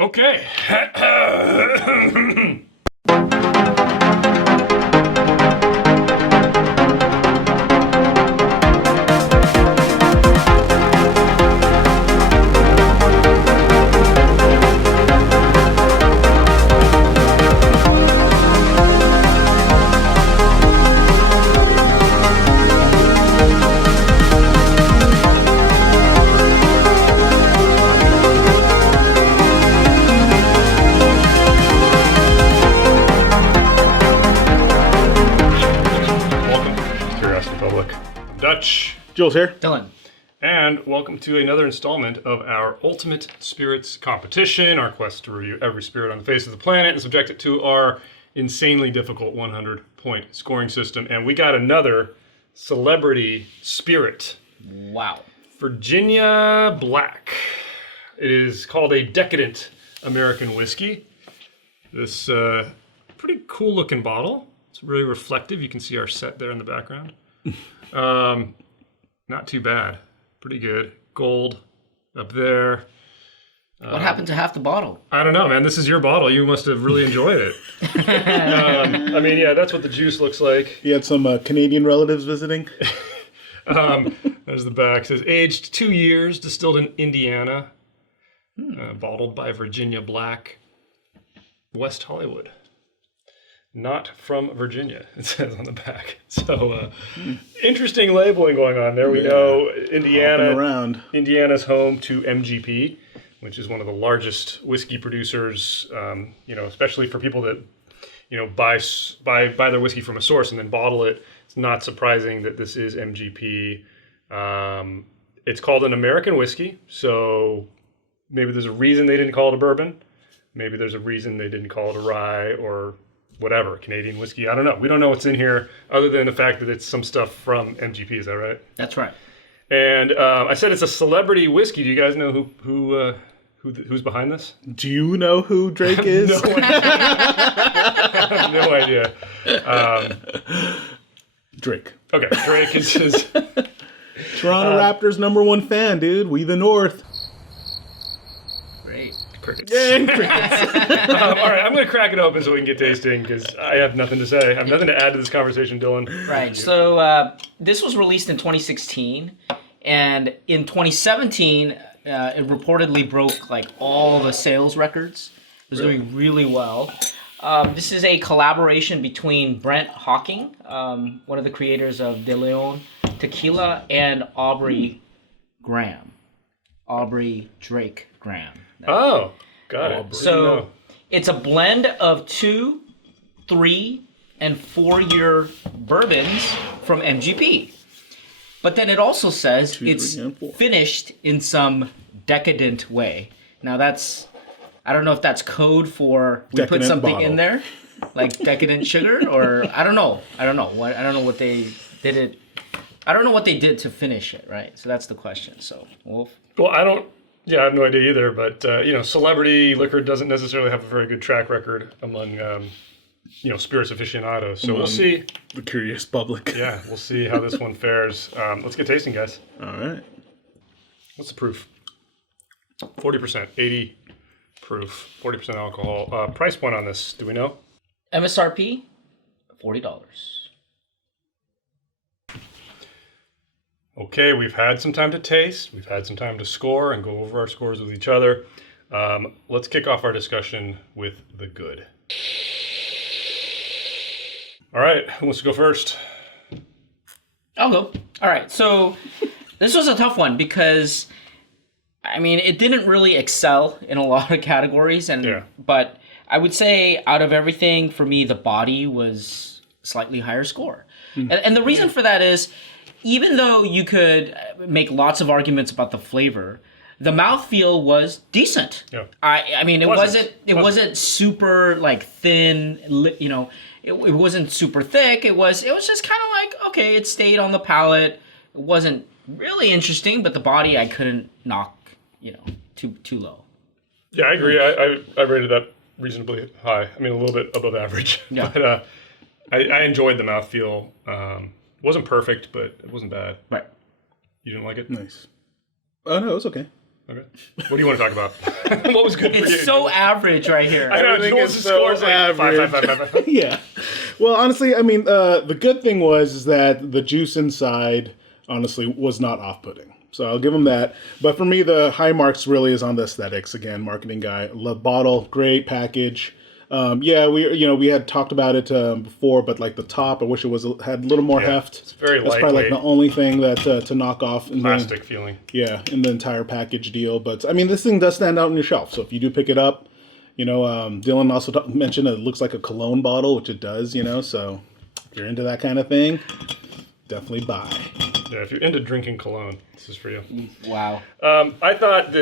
Okay. Welcome to Curiosity Public. I'm Dutch. Jules here. Dylan. And welcome to another installment of our Ultimate Spirits competition, our quest to review every spirit on the face of the planet and subject it to our insanely difficult 100-point scoring system. And we got another celebrity spirit, Wow. Virginia Black. It is called a decadent American whiskey. This pretty cool looking bottle. It's really reflective. You can see our set there in the background. Not too bad. Pretty good. Gold up there. What happened to half the bottle? I don't know, man. This is your bottle. You must have really enjoyed it. I mean, yeah, that's what the juice looks like. You had some Canadian relatives visiting. There's the back. It says aged 2 years, distilled in Indiana, bottled by Virginia Black, West Hollywood. Not from Virginia, it says on the back. So, interesting labeling going on there. We know Hopping around. Indiana's home to MGP, which is one of the largest whiskey producers. Especially for people that buy their whiskey from a source and then bottle it. It's not surprising that this is MGP. It's called an American whiskey, so maybe there's a reason they didn't call it a bourbon. Maybe there's a reason they didn't call it a rye or whatever, Canadian whiskey. I don't know. We don't know what's in here other than the fact that it's some stuff from MGP. Is that right? That's right. And I said it's a celebrity whiskey. Do you guys know who's behind this? Do you know who Drake is? No idea. Drake. Okay, Drake is his. Toronto Raptors #1 fan, dude. We the North. Great. Crickets. And crickets. All right, I'm going to crack it open so we can get tasting because I have nothing to say. I have nothing to add to this conversation, Dylan. Right. So this was released in 2016, and in 2017, it reportedly broke like all the sales records. It was doing really well. This is a collaboration between Brent Hawking, one of the creators of De Leon Tequila, and Aubrey Graham. Aubrey Drake Graham. Oh, got it. So it's a blend of 2, 3, and 4-year bourbons from MGP. But then it also says 2, it's 3, and 4. finished in some decadent way. Now I don't know if that's code for we put Decadent something bottle. in there, like decadent sugar, or I don't know. I don't know what they did it. I don't know what they did to finish it, right? So that's the question. So Well, I have no idea either, but, celebrity liquor doesn't necessarily have a very good track record among, spirits aficionados. So we'll see. The curious public. Yeah, we'll see how this one fares. Let's get tasting, guys. All right. What's the proof? 40%, 80 proof, 40% alcohol. Price point on this, do we know? MSRP, $40. Okay, we've had some time to taste. We've had some time to score and go over our scores with each other. Let's kick off our discussion with the good. All right, who wants to go first? I'll go. All right. So this was a tough one because, it didn't really excel in a lot of categories, but I would say out of everything, for me, the body was slightly higher score. And the reason for that is, even though you could make lots of arguments about the flavor, the mouthfeel was decent. Yeah. It wasn't super like thin, it wasn't super thick. It was just kind of like, okay, it stayed on the palate. It wasn't really interesting, but the body I couldn't knock, too low. Yeah, I agree. I rated that reasonably high. A little bit above average. Yeah. But I enjoyed the mouthfeel. It wasn't perfect, but it wasn't bad. Right. You didn't like it? Nice. Oh, no, it's okay. Okay. What do you want to talk about? What was good for you? It's so average right here. I know, Everything Jules' is score so is like 5. yeah. Well, honestly, I mean, the good thing was that the juice inside, honestly, was not off-putting. So I'll give them that. But for me, the high marks really is on the aesthetics. Again, marketing guy. Love bottle, great package. Yeah, we had talked about it before, but like the top, I wish it had a little more heft. It's very That's probably like lightweight. the only thing that to knock off in Plastic feeling. in the entire package deal. But I mean, this thing does stand out on your shelf. So if you do pick it up, Dylan also mentioned it looks like a cologne bottle, which it does. So if you're into that kind of thing, definitely buy. Yeah, if you're into drinking cologne, this is for you. Wow. I thought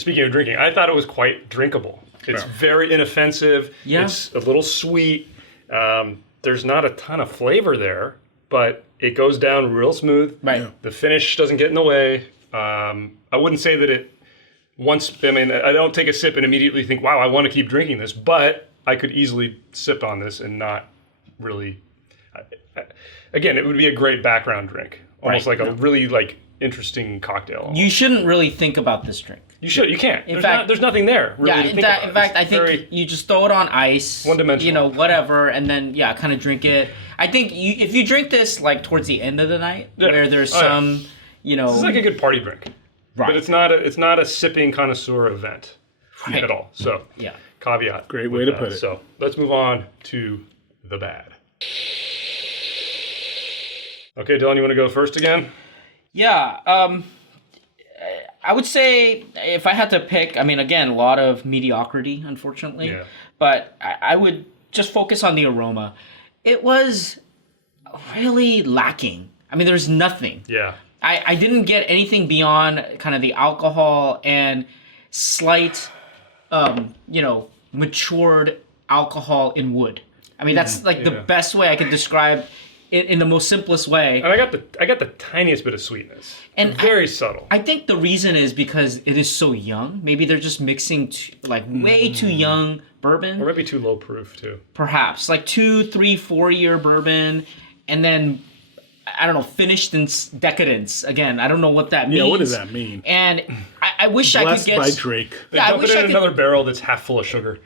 speaking of drinking, I thought it was quite drinkable. It's very inoffensive. Yeah. It's a little sweet. There's not a ton of flavor there, but it goes down real smooth. Right. Yeah. The finish doesn't get in the way. I wouldn't say that I don't take a sip and immediately think, wow, I want to keep drinking this, but I could easily sip on this and not really. Again, it would be a great background drink. Almost like a really interesting cocktail. You shouldn't really think about this drink. You should. You can't. fact- there's nothing there. Really Yeah, to in think about. fact, I It's think very- you just throw it on ice, One-dimensional. Whatever, and then kind of drink it. I think if you drink this like towards the end of the night, where there's some, It's like a good party drink, right? but it's not a sipping connoisseur event at all. So Yeah. caveat. Great with way to that. put it. So let's move on to the bad. Okay, Dylan, you want to go first again? Yeah. I would say if I had to pick, I mean, again, a lot of mediocrity, unfortunately. Yeah. But I would just focus on the aroma. It was really lacking. I mean, there's nothing. Yeah. I didn't get anything beyond kind of the alcohol and slight, matured alcohol in wood. I mean, that's like the best way I could describe it in the most simplest way. And I got the tiniest bit of sweetness. And very subtle. I think the reason is because it is so young. Maybe they're just mixing way too young bourbon. Or maybe too low proof too. Perhaps like 2, 3, 4-year bourbon, and then I don't know, finished in decadence. Again, I don't know what that means. Yeah, what does that mean? And I wish I could Blessed get by Drake. Yeah, I Dump wish it I in could. another barrel that's half full of sugar.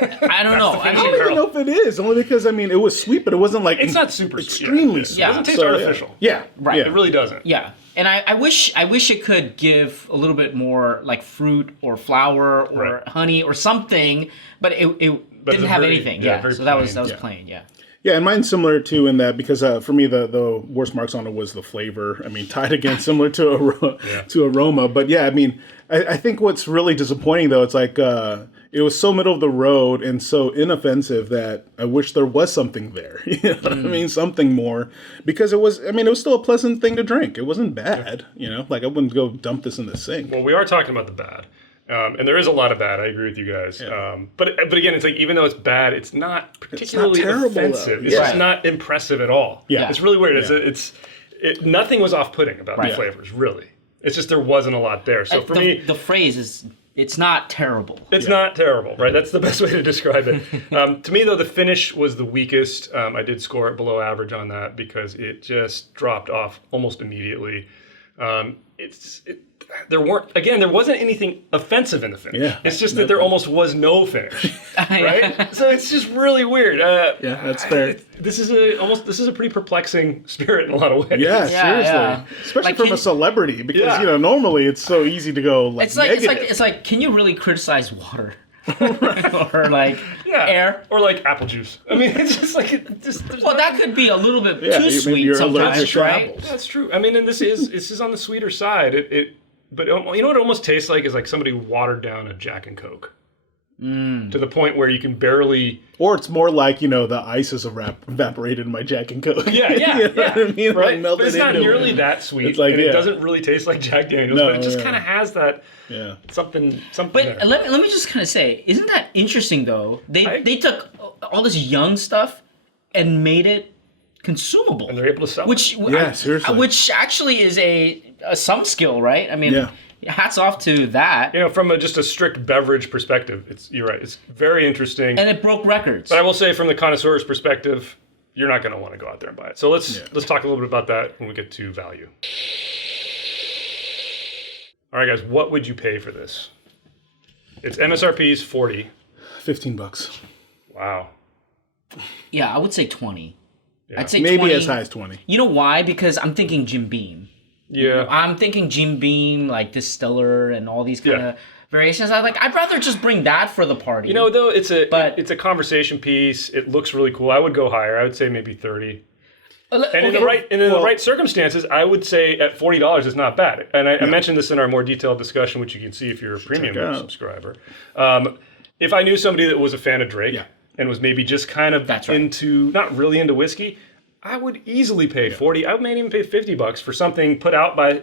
I don't know. I don't even know if it is, only because I mean it was sweet, but it wasn't like It's not super sweet. extremely sweet. It doesn't taste So, artificial. Yeah, Right. It really doesn't. Yeah, and I wish it could give a little bit more like fruit or flour or Right. honey or something, but it But didn't it's have very- anything. yeah, Yeah, very so that was plain. plain. Yeah. Yeah, and mine's similar too in that because for me the worst marks on it was the flavor. I mean, tied again similar to to aroma, but yeah, I mean, I think what's really disappointing though, it's like it was so middle of the road and so inoffensive that I wish there was something there. You know what I mean? Something more because it was still a pleasant thing to drink. It wasn't bad. Like I wouldn't go dump this in the sink. Well, we are talking about the bad. And there is a lot of bad. I agree with you guys. But again, it's like even though it's bad, it's not particularly terrible, though. offensive. It's Yeah. just not impressive at all. Yeah. It's really weird. Yeah. Nothing was off-putting about the flavors, really. It's just there wasn't a lot there. So for me, the phrase is it's not terrible. it's not terrible, right? That's the best way to describe it. To me, though, the finish was the weakest. I did score it below average on that because it just dropped off almost immediately. There wasn't anything offensive in the finish. Yeah. It's just that there almost was no finish, right? So it's just really weird. Yeah, that's fair. This is a pretty perplexing spirit in a lot of ways. Yeah, seriously. yeah. Especially Like, from can- a celebrity, because Yeah. normally it's so easy to go like It's like negative. it's like can you really criticize water? Or like Yeah. air? Or like apple juice. I mean, it's just like there's Well, that could be a little bit Yeah, too maybe sweet you're allergic sometimes, to right? apples. That's true. I mean, and this is on the sweeter side. But you know what it almost tastes like is like somebody watered down a Jack and Coke to the point where you can barely. Or it's more like, the ice is evaporated in my Jack and Coke. Yeah, You know what I mean? Right. Like, melted But it's not into nearly it. that sweet, It's like, and it yeah. doesn't really taste like Jack Daniels, No, but it just yeah. kind of has that Yeah. something. But there. let me just kind of say, isn't that interesting though? They took all this young stuff and made it consumable, And they're able to sell. which Yeah, seriously. which actually is some skill, right? I mean, Yeah. hats off to that. from just a strict beverage perspective, you're right. It's very interesting. And it broke records. But I will say, from the connoisseur's perspective, you're not going to want to go out there and buy it. So let's talk a little bit about that when we get to value. All right, guys, what would you pay for this? Its MSRP is $40. $15. Wow. Yeah, I would say 20. Yeah. I'd say Maybe 20. as high as 20. You know why? Because I'm thinking Jim Beam. Yeah. I'm thinking Jim Beam, like Distiller, and all these kind of variations. I'd rather just bring that for the party. You know, though, it's a conversation piece. It looks really cool. I would go higher. I would say maybe 30. And in the right circumstances, I would say at $40 is not bad. And I mentioned this in our more detailed discussion, which you can see if you're a premium subscriber. If I knew somebody that was a fan of Drake and was maybe just kind of not really into whiskey, I would easily pay 40. I may even pay $50 for something put out by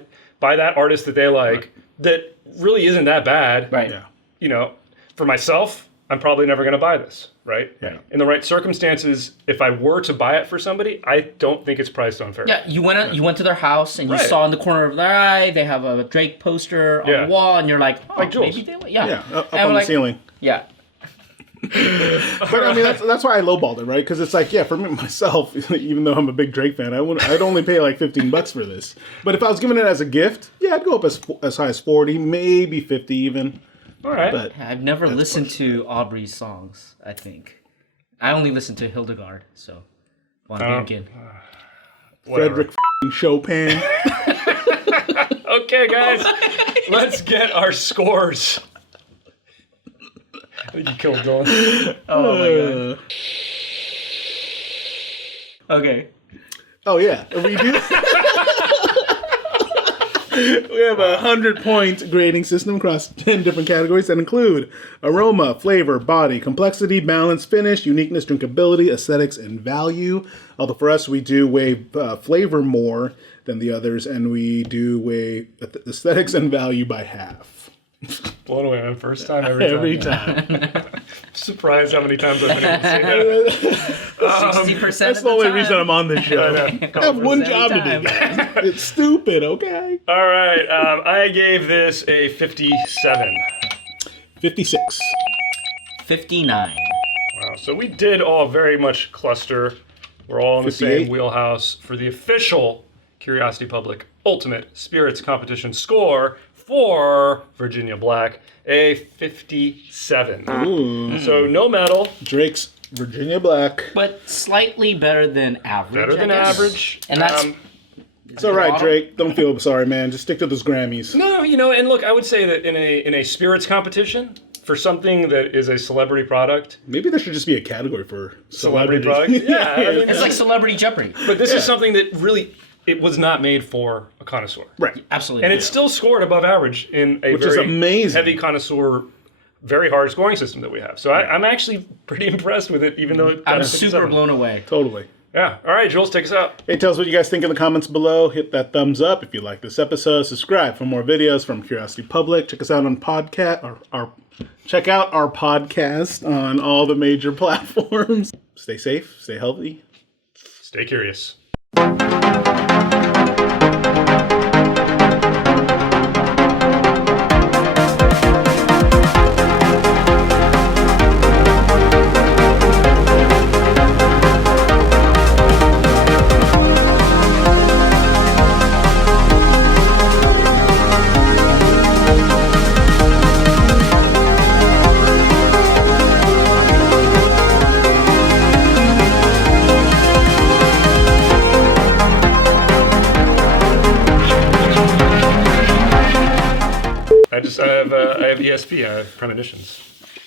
that artist that they like that really isn't that bad. Right. Yeah. You know, for myself, I'm probably never going to buy this, right? Yeah. In the right circumstances, if I were to buy it for somebody, I don't think it's priced unfairly. Yeah, you went to their house and you saw in the corner of their eye they have a Drake poster on the wall, and you're like, oh, like Jules. maybe they up on the ceiling. Yeah. But I mean, that's why I lowballed it, right? Because it's like, for me myself, even though I'm a big Drake fan, I'd only pay like $15 for this. But if I was giving it as a gift, I'd go up as high as 40, maybe 50 even. All right. But I've never listened to Aubrey's songs, I think. I only listened to Hildegard, so Von Däniken. Frederick Chopin. Okay, guys, let's get our scores. I think you killed Dylan. Oh my god. Okay. Oh yeah, we do. We have a 100-point grading system across 10 different categories that include aroma, flavor, body, complexity, balance, finish, uniqueness, drinkability, aesthetics, and value. Although for us, we do weigh flavor more than the others, and we do weigh aesthetics and value by half. Blown away, man. First time every time. Surprised how many times I've been able to say that. 60% That's the only reason I'm on this show. I have one job to do, guys. It's stupid, okay? All right. I gave this a 57. 56. 59. Wow. So we did all very much cluster. We're all in the 58. same wheelhouse for the official Curiosity Public Ultimate Spirits Competition score for Virginia Black, a 57. Ooh. So no medal. Drake's Virginia Black. But slightly better than average. Better than average. And that's... It's all right, Drake. Don't feel sorry, man. Just stick to those Grammys. No, and look, I would say that in a spirits competition, for something that is a celebrity product. Maybe there should just be a category for celebrity product. Yeah. I mean, it's like Celebrity Jeopardy. But this is something that really... It was not made for a connoisseur. Right. Absolutely. And it still scored above average in a is amazing. Heavy connoisseur, very hard scoring system that we have. So I'm actually pretty impressed with it, even though it got I'm a super 57. blown away. Totally. Yeah. All right, Jules, take us out. Hey, tell us what you guys think in the comments below. Hit that thumbs up if you like this episode. Subscribe for more videos from Curiosity Public. Check us out on check out our podcast on all the major platforms. Stay safe, stay healthy. Stay curious. I have ESP. I have premonitions.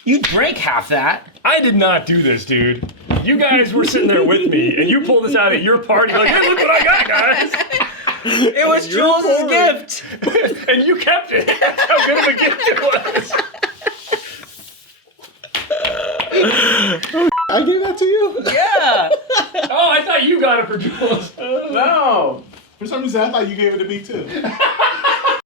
You drank half that. I did not do this, dude. You guys were sitting there with me, and you pulled this out at your party. Like, hey, look what I got, guys. It was Jules' gift. And you kept it. That's how good of a gift it was. I gave that to you? Yeah. Oh, I thought you got it for Jules. No. For some reason, I thought you gave it to me, too.